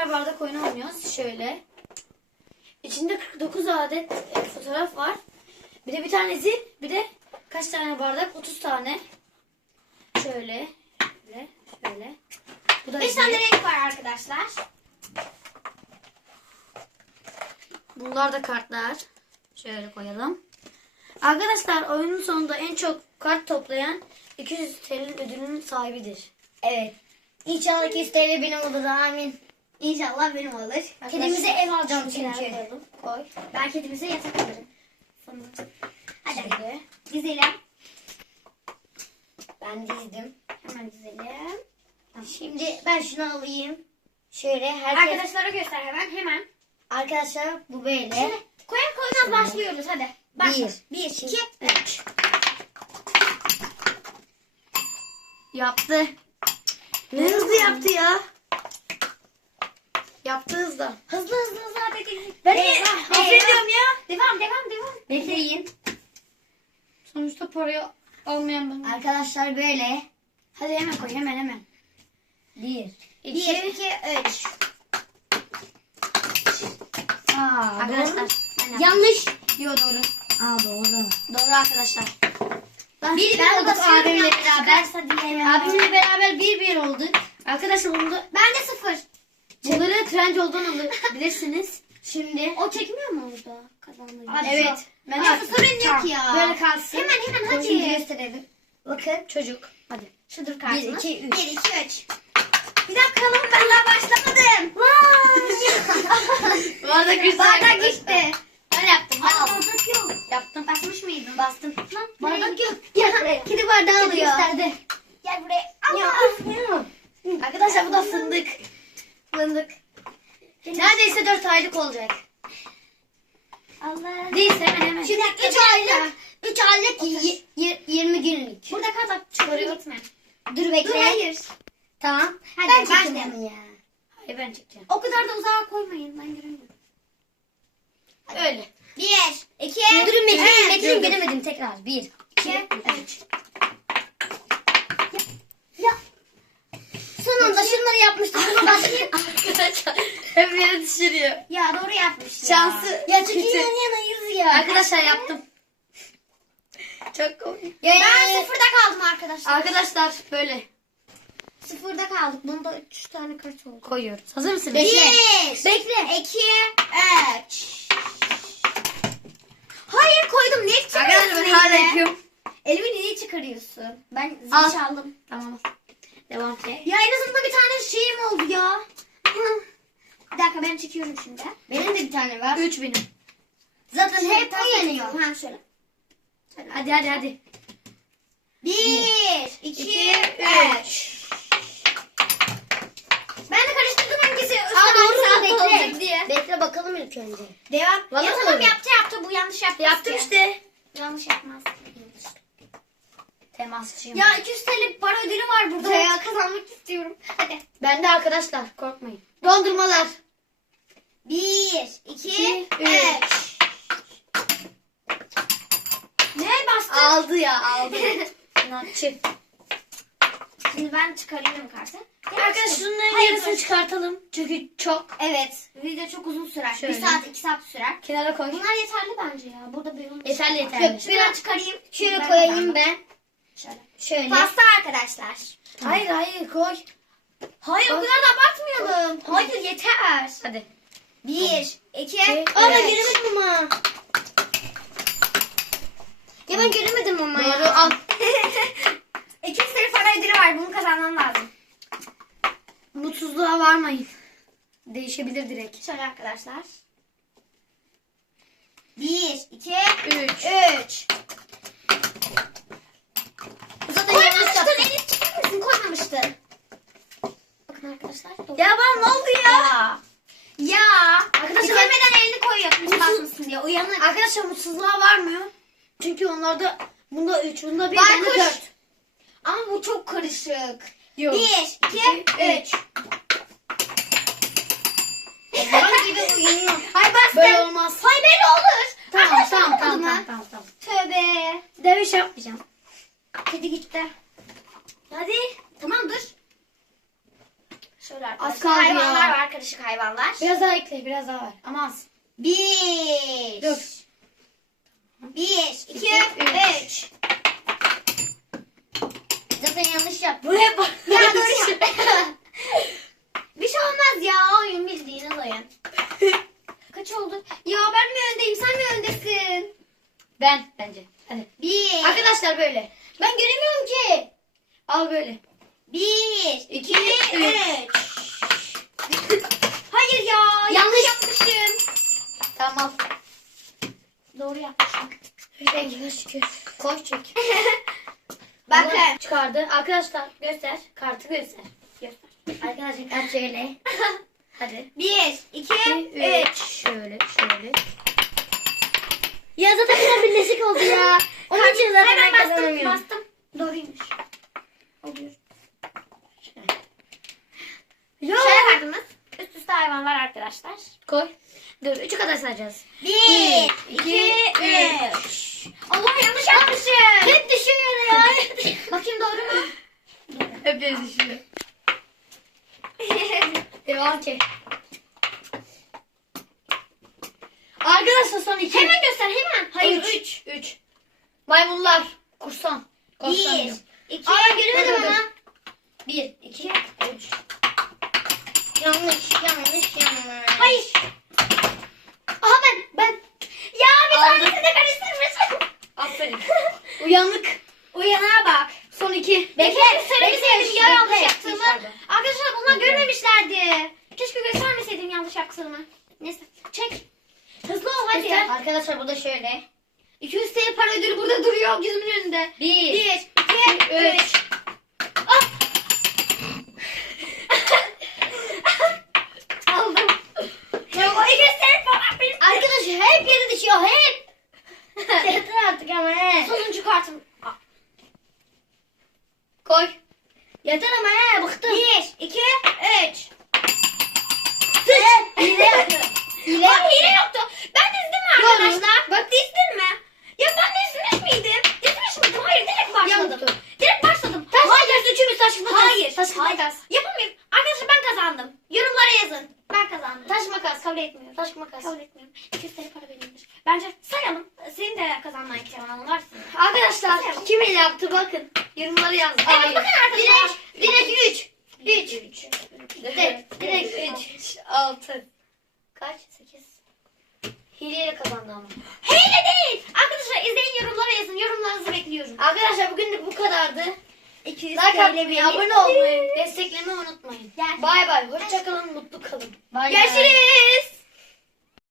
sefer bardak oyunu oynuyoruz. Şöyle. İçinde 49 adet e, fotoğraf var. Bir de bir tane zil. Bir de kaç tane bardak? 30 tane. Şöyle. Şöyle. Şöyle. Bu da 5 zil. tane renk var arkadaşlar. Bunlar da kartlar. Şöyle koyalım. Arkadaşlar oyunun sonunda en çok kart toplayan 200 TL'nin ödülünün sahibidir. Evet. İnşallah 200 TL benim olur amin. İnşallah benim olur. Kedimize ev alacağım çünkü. Koy. Ben kedimize yatak alırım. Hadi Şöyle. dizelim. Ben dizdim. Hemen dizelim. Şimdi ben şunu alayım. Şöyle herkes... Arkadaşlara göster hemen hemen. Arkadaşlar bu böyle. Koyar koymaz başlıyoruz hadi. Başla. Bir. Bir, iki, üç. Yaptı. Ne hızlı yaptı ya. Yaptı hızlı. Hızlı hızlı hızlı hadi. Ben Eyvah, affediyorum ya. Devam devam devam. Bekleyin. Sonuçta parayı almayan ben. Arkadaşlar böyle. Hadi hemen koy hemen hemen. Bir. İki. Bir, iki, üç. Aa, Arkadaşlar. doğru. Yanlış. Yo doğru. Aa doğru. Doğru arkadaşlar. Ben, Bir ben bir olduk abimle beraber. Abimle beraber bir bir olduk. Arkadaşlar bunu da, Ben de sıfır. Bunları Trendyol'dan alabilirsiniz. Şimdi. O çekmiyor mu orada? Kazanmayı. Evet. Ben Aa, sorun yok ya. Böyle kalsın. Hemen hemen Şimdi hadi. gösterelim. Bakın. Çocuk. Hadi. Şudur Bir, kartımız. iki, üç. Bir, iki, üç. Bir dakika lan ben daha başlamadım. Bardak güzel. Bardak gitti. Ben yaptım. Ben Aa, bardak yok. Yaptım. Basmış mıydın? Bastım. Lan Bardak yok. Gel buraya. Kedi bardağı alıyor. gösterdi. Gel buraya. Ya, Allah. ya. Arkadaşlar bu da fındık. Fındık. Neredeyse 4 aylık olacak. Allah. Neyse hemen hemen. Şimdi 3 aylık. 3 aylık y- y- 20 günlük. Burada kal bak. Çıkarıyor gitme. Dur bekle. Dur hayır. Tamam. Hadi, ben çekeyim başlayalım. onu ya. Hayır ben çekeceğim. O kadar da uzağa koymayın. Ben göremiyorum. Öyle. Bir, iki, Durun bekleyin üç. bekleyin gelemedim tekrar. 1 İki, üç. Ya. Sonunda şunları yapmıştık. Arkadaşlar hep yere düşürüyor. Ya doğru yapmış ya. Şansı ya kötü. çekil yan yanayız ya. Arkadaşlar yaptım. Çok komik. Ya, Ben sıfırda kaldım arkadaşlar. Arkadaşlar böyle Sıfırda kaldık. Bunda üç tane kart oldu. koyuyoruz. Hazır mısınız? Bekle. Bir, Bekle. iki, üç. Hayır koydum. Ne Arkadaşlar ben çıkarıyorsun hala yapıyorum. Elimi niye çıkarıyorsun? Ben zil Al. çaldım. Tamam. Devam et. Ya en azından bir tane şeyim oldu ya. Bir dakika ben çekiyorum şimdi. Benim de bir tane var. 3 benim. Zaten Şöyle hep o yeniyor. Ha şöyle. Hadi hadi hadi. Bir, iki, üç. Ben de karıştırdım hangisi üstten Aa doğru hangisi altta bekle. olacak diye. Bekle bakalım ilk önce. Devam. Vallahi ya tamam yaptı yaptı bu yanlış yaptı. Yaptım işte. Yanlış yapmaz. Temasçıyım. Ya 200 TL para ödülü var burada ya kazanmak istiyorum. Hadi. Ben de arkadaşlar korkmayın. Dondurmalar. Bir, iki, İki, üç. Ne bastın? Aldı ya aldı. Sanatçı. Şimdi ben çıkarıyorum kartı. Arkadaşlar şunların Hayır, yarısını dur. çıkartalım. Çünkü çok. Evet. Video çok uzun sürer. Şöyle. Bir saat, iki saat sürer. Kenara koy. Bunlar yeterli bence ya. Burada bir Yeterli yeterli. Şunu ben çıkarayım. Şöyle koyayım ben. Şöyle. Şöyle. Pasta arkadaşlar. Hayır hayır koy. Hayır o kadar da abartmayalım. Hayır yeter. Hadi. Bir, iki, Aa ben üç. göremedim ama. Ya ben göremedim ama Doğru ya. al. 200 TL para ödülü var. Bunu kazanmam lazım. Mutsuzluğa varmayın. Değişebilir direkt. Şöyle arkadaşlar. Bir, iki, Üç. üç. Zaten yanlış Koymamıştın. yaptım. Mısın? Koymamıştın. Bakın arkadaşlar. Ya bana ne oldu ya? Ya. Arkadaşlar- Bitirmeden elini koyuyorsun. Basmışsın diye. Uyanık. Arkadaşlar mutsuzluğa varmıyor. Çünkü onlarda bunda 3, bunda 1, Baykuş. bende 4. Ama bu çok karışık. Yok. Bir, iki, İki, üç. Benim gibi uyuyor. Ay bastım. Böyle olmaz. Hay böyle olur. Tamam tamam tamam, tamam tamam tamam. Tövbe. Deviş yapmayacağım. Kedi gitti. Hadi. Tamam dur. Şöyle arkadaşlar. Az kaldı hayvanlar ya. var. Karışık hayvanlar. Biraz daha ekle biraz daha var. Ama az. Bir. Dur. Bir, iki, İki, üç. Zaten yanlış yap. Buraya bak. Ya dur ya. Bir şey olmaz ya. Oyun bildiğiniz oyun. Kaç oldu? Ya ben mi öndeyim? Sen mi öndesin? Ben bence. Hadi. Bir. Arkadaşlar böyle. Böyle. Bir, iki, İki, üç. Hayır ya. Yanlış. Yanlış yapmışım. Tamam. Doğru yapmışım. Peki şükür. Koy çek. Bakın. Çıkardı. Arkadaşlar göster. Kartı göster. Göster. Arkadaşlar kart şöyle. Hadi. Bir, iki, İki, üç. üç. Şöyle şöyle. Ya zaten birleşik oldu ya. Onun için zaten ben kazanamıyorum. bastım. Doğruymuş. Oluyor. Ya. Şöyle kartımız. Üst üste hayvan var arkadaşlar. Koy. Dur. Üçü kadar sayacağız. Bir, iki, üç. Allah yanlış yapmışım. Hep düşüyor ya. Bakayım doğru mu? Hepiniz düşüyor. Devam ki. Arkadaşlar son iki. hemen göster hemen. Hayır üç. Üç. Maymunlar. Kursan. Korsan Bir, diyorum. İki, Aa göremedim ama. Bir, iki, üç. Yanlış yanlış yanlış. Hayır. Aha ben, ben. Ya bir tanesini de karıştırmışım. Aferin. Uyanık. Uyanağa bak. Son iki. Bekle, söylemeseydim ya yanlış yaptığımı. Arkadaşlar bunlar Bekle. görmemişlerdi. Keşke göstermeseydim yanlış yaptığımı. Neyse, çek. Hızlı ol hadi. Arkadaşlar bu da şöyle. 200 TL para ödülü burada duruyor gözümün önünde. Bir. 1, 2, üç. 3. Ah! Aldım. Gösterip bana benim. Arkadaşlar hep yere düşüyor hep. Yeter artık ama he. Sonuncu kartım. Koy. Yeter ama he bıktım. 1, 2, 3. Hile yaptı. Hile yaptı. hile yoktu. Ben dizdim arkadaşlar? Bak dizdim mi? Ya ben dizmiş miydim? Dizmiş miydim? Hayır direkt başladım. Direkt başladım. Taş Hayır. üçümüz taş makas. Hayır. Taş Hayır. makas. Yapamıyorum. Arkadaşlar ben kazandım. Yorumlara yazın. Ben kazandım. Taş makas. Kabul etmiyorum. Taş makas. Kabul etmiyorum. 200 TL para benimdir. Bence sayalım. Senin de kazanma ihtimalin var. Arkadaşlar kim ile yaptı bakın. Yorumları yazın. Evet bakın arkadaşlar. Direkt, direkt 3. 3. Direkt, direkt 3. 6. Kaç? 8. Hileyle kazandı ama. Hile değil. Arkadaşlar izleyin yorumlara yazın. Yorumlarınızı bekliyorum. Arkadaşlar bugünlük bu kadardı. 200 Like atmayı, abone olmayı, desteklemeyi unutmayın. Bay bay. Hoşçakalın, mutlu kalın. Bay bay. Görüşürüz.